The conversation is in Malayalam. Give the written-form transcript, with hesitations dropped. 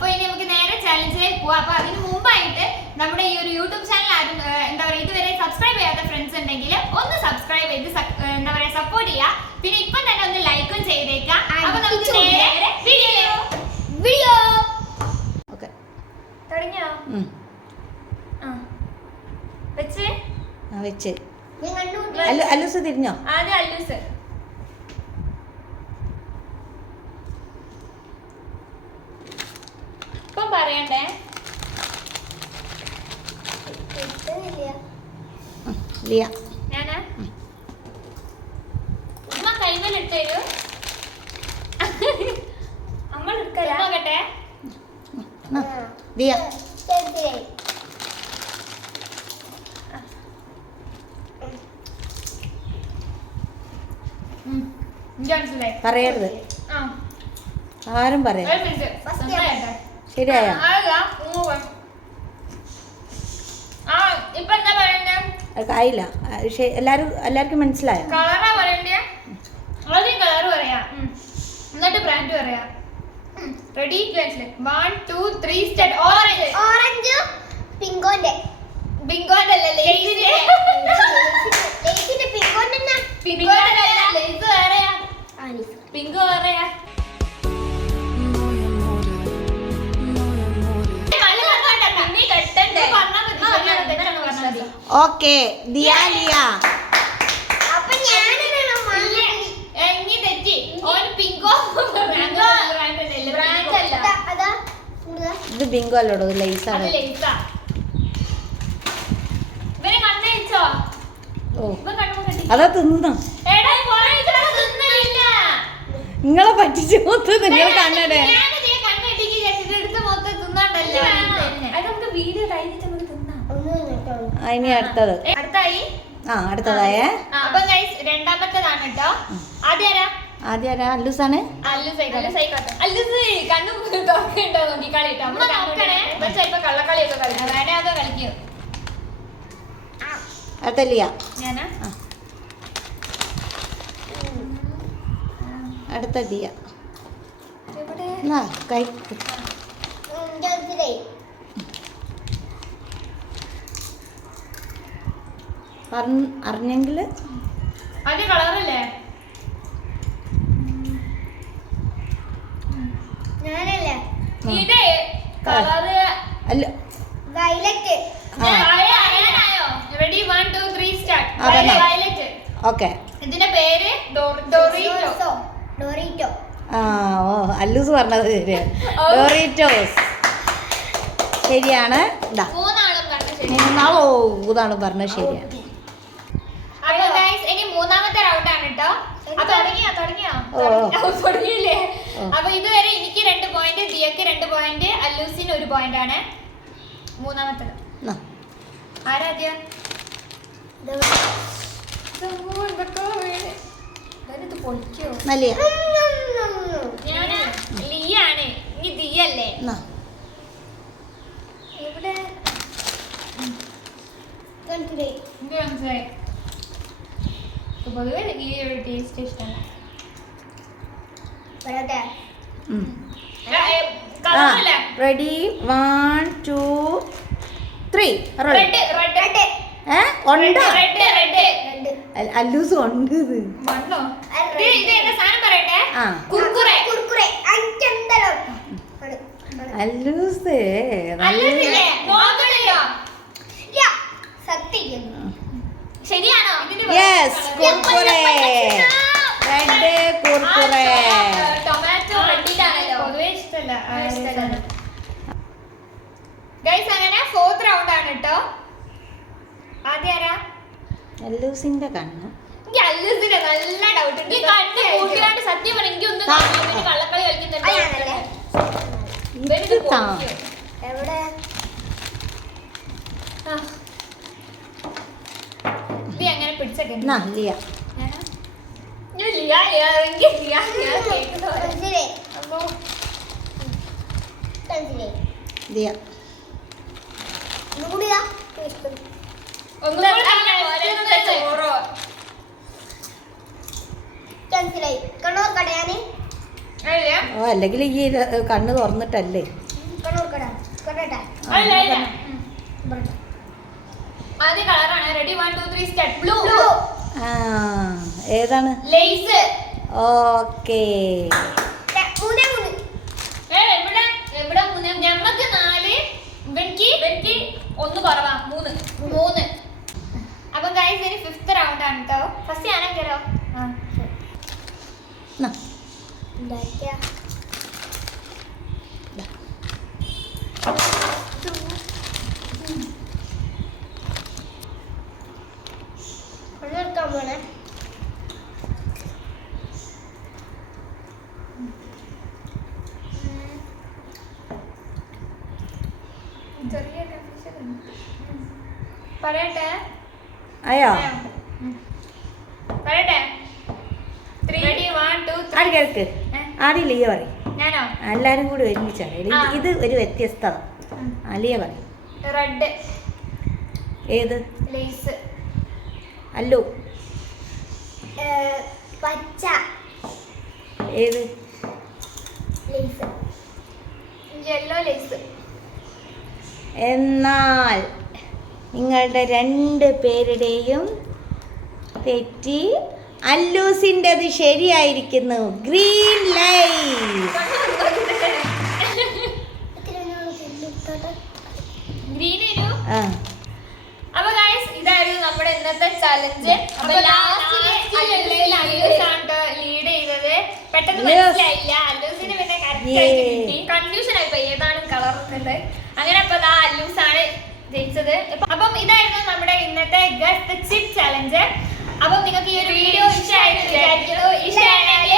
അപ്പൊ ഇനി നമുക്ക് നേരെ ചാലഞ്ചിലേക്ക് പോവാം. അപ്പൊ അതിന് മുമ്പായിട്ട് നമ്മുടെ ഈ ഒരു യൂട്യൂബ് ചാനൽ ആരും എന്താ പറയാ ഇതുവരെ സബ്സ്ക്രൈബ് ചെയ്യാത്ത ഫ്രണ്ട്സ് ഉണ്ടെങ്കിൽ ഒന്ന് സബ്സ്ക്രൈബ് ചെയ്ത് എന്താ പറയാ സപ്പോർട്ട് ചെയ്യാം. പിന്നെ ഇപ്പൊ തന്നെ ഒന്ന് ലൈക്കും ചെയ്തേക്കാം. അപ്പൊ നമുക്ക് നേരെ വീഡിയോ ഓക്കെ തുടങ്ങിയോ? വെച്ച് വെച്ച് അല്ലൂസ് തിരിഞ്ഞോ? ആദ്യം അല്ലൂസ്. ഇപ്പം പറയണ്ടേ? ലിയ ഞാനാ ഉമ്മ കൈമേലിട്ട് തരൂ. നമ്മൾ എടുക്കട്ടെ. ലിയ പറയരുത്, ആരും പറയാം. ശരിയായ ആയില്ല. എല്ലാവർക്കും മനസ്സിലായോ? കളറാ പറയണ്ടേ? ആദ്യം കളർ പറയാ, എന്നിട്ട് ബ്രാൻഡ് പറയാ. റെഡി? 1 2 3 സ്റ്റാർട്ട്. ഓറഞ്ച്. ഓറഞ്ച് പിങ്കോന്റെ. ബിങ്കോന്റെ അല്ല, ലേസിന്റെ. ലേസിന്റെ പിങ്കോന്റെ എന്നാ? പിങ്കോന്റെ അല്ല, ലേസ് വേറെയാ. പിങ്കോ വേറെയാ. ഓക്കെ ദിയ ലിയ. അപ്പൊ ഞാനാണ് എങ്ങി തെറ്റി. ഓൻ പിങ്കോ ബ്രാൻഡ് അല്ല. അതാ ഇത് ബിങ്കോ അല്ലോടോ, ലൈസാണ്. അത് ലേസാ. ഇവനെ കണ്ണഴിച്ചോ? ഓ ഇവൻ കണ്ണു കണ്ടി. അതാ തിന്നോ? എടാ പോയി തിന്നില്ല. നിങ്ങളെ പറ്റിച്ചു മൊത്തം നിങ്ങൾ കണ്ണടേ. ഞാനിതേ കണ്ണെട്ടിക്ക് ചേച്ചിട്ട് എടുത്ത് മൊത്തം തിന്നാണ്ടല്ലോ. അത് നമുക്ക് വീഡിയോ കഴിഞ്ഞിട്ട് നമുക്ക് തിന്നാം. ഇനി അടുത്തത്. അടുത്തായി. അടുത്തതായേ. അപ്പൊ ഗൈസ് രണ്ടാമത്തേതാണ് കേട്ടോ. ആദ്യം അല്ലൂസാണ്. അല്ലൂസ് കണ്ണു തുറക്കണ്ടോ നോക്കി കളിട്ടോ. അമ്മ നോക്കണേ. ചിലപ്പോ കള്ളക്കളിയൊക്കെ കളിക്കും. വേണേ അതോ കളിക്കും. അടുത്ത ലിയ. ഞാനാ അടുത്ത ദിയ. കൈ അറിഞ്ഞെങ്കിൽ അത് കളറല്ലേ? ഞാനല്ലേ ഇത് കളറ് അല്ല വയലറ്റ്. Ready 1 2 3 start. അതന്നെ. വയലറ്റ്. ഓക്കെ. ഇതിന്റെ പേര് ഡോറിറ്റോ. ഡോറിറ്റോ. ഓ അല്ലൂസ് പറഞ്ഞത് ശരിയാണ്. ഡോറിറ്റോസ് ശരിയാണ്. മൂന്നാളും പറഞ്ഞത് ശരി. മൂന്നാളും പറഞ്ഞത് ശരിയാണ്. അപ്പൊ ഗൈസ് ഇനി മൂന്നാമത്തെ റൗണ്ട് ആണ് കേട്ടോ. തുടങ്ങിയില്ലേ? അപ്പൊ ഇതുവരെ എനിക്ക് 2 പോയിന്റ്, ദിയക്ക് 2 പോയിന്റ്, അല്ലൂസിന് 1 പോയിന്റ് ആണ്. മൂന്നാമത്തത് ആരാദ്യം? ഞാന് ലിയാണ്. ഇനി ദിയല്ലേ? എവിടെ മനസ്സിലായി. പൊതുവെ ഈ ഒരു ടേസ്റ്റ് ഇഷ്ടമല്ല. റെഡി 1 2 3. അല്ലൂസ് ഉണ്ട്. അല്ലൂസ് ശരിയാണോ? യെസ്, കുർക്കുറേ. റെഡ് കുർക്കുറേ. ടൊമാറ്റോ റെഡിലാണല്ലോ. പൊതുവെ ഇഷ്ടമല്ല. ഗൈസ് അങ്ങനെ 4th റൗണ്ട് ആണ് കേട്ടോ. ആദ്യം ആരാ? അല്ലൂസിന്റെ കണ്ണ്. എനിക്ക് അല്ലൂസിന്റെ നല്ല ഡൗട്ട് ഉണ്ട്. ഈ കണ്ണ് കൂട്ടിയാണ്ട് സത്യം പറഞ്ഞ എനിക്കൊന്നും കള്ളക്കളി കളിക്കുന്നുണ്ട്. എവിടെ അങ്ങനെ പിടിച്ചൊക്കെ ലിയ. ദിയ. കണ്ണൂർ കടയാന് അല്ലെങ്കിൽ ഈ കണ്ണ് തുറന്നിട്ടല്ലേ? അല്ല അല്ല ആദ്യ കളറാണ്. Ready 1 2 3 start. ബ്ലൂ. ആ ഏതാണ്? ലേസ്. ഓക്കേ. എവിടെ എവിടെ 3? ഞമ്മക്ക് 4, ഇവൻക്ക് 1 കുറവാ 3. അപ്പൊ ഗൈസ് ഇനി 5th റൗണ്ട് ആണ് കേട്ടോ. ഫസ്റ്റ് ഞാനാക്കരോ? ന്നാ. ചെറിയ confusion ഉണ്ട്. പറയട്ടെ? അയ്യോ പറയട്ടെ? 3 ready 1 2 3. ആര് കേൾക്ക്? ആദ്യം ലിയ പറയും. ഞാനോ? എല്ലാരും കൂടി ഒരുമിച്ചാണ്. ഇത് ഒരു വ്യത്യസ്തത. ലിയ പറയും. റെഡ്. ഏത്? ലേസ്. അല്ലു. പച്ച. ഏത്? യെല്ലോ ലേസ്. എന്നാൽ നിങ്ങളുടെ 2 പേരുടെയും തെറ്റി. അല്ലൂസിൻ്റെത് ശരിയായിരിക്കുന്നു. Green light. ഗ്രീൻ ആയിരുന്നു. ആ അപ്പൊ ഗൈസ് ഇതായിരുന്നു നമ്മുടെ ഇന്നത്തെ ചലഞ്ച്. അപ്പൊ ലാസ്റ്റ് ലീഡ് ചെയ്തത്. പെട്ടെന്ന് മനസ്സിലായില്ല. അല്ലൂസിന് പിന്നെ കറക്റ്റ് ആയിട്ട് കിട്ടി. കൺഫ്യൂഷൻ ആയിപ്പോ ഏതാണ് കളർ എന്നുള്ളത്. അങ്ങനെ അപ്പൊ അല്ലൂസ് ആണ് ജയിച്ചത്. അപ്പം ഇതായിരുന്നു നമ്മുടെ ഇന്നത്തെ ഗസ് ദ ചിപ്പ് ചലഞ്ച്. അപ്പം നിങ്ങൾക്ക് ഈ ഒരു വീഡിയോ ഇഷ്ടമായിട്ട് വിചാരിക്കുന്നു. ഇഷ്ടമാണെങ്കിൽ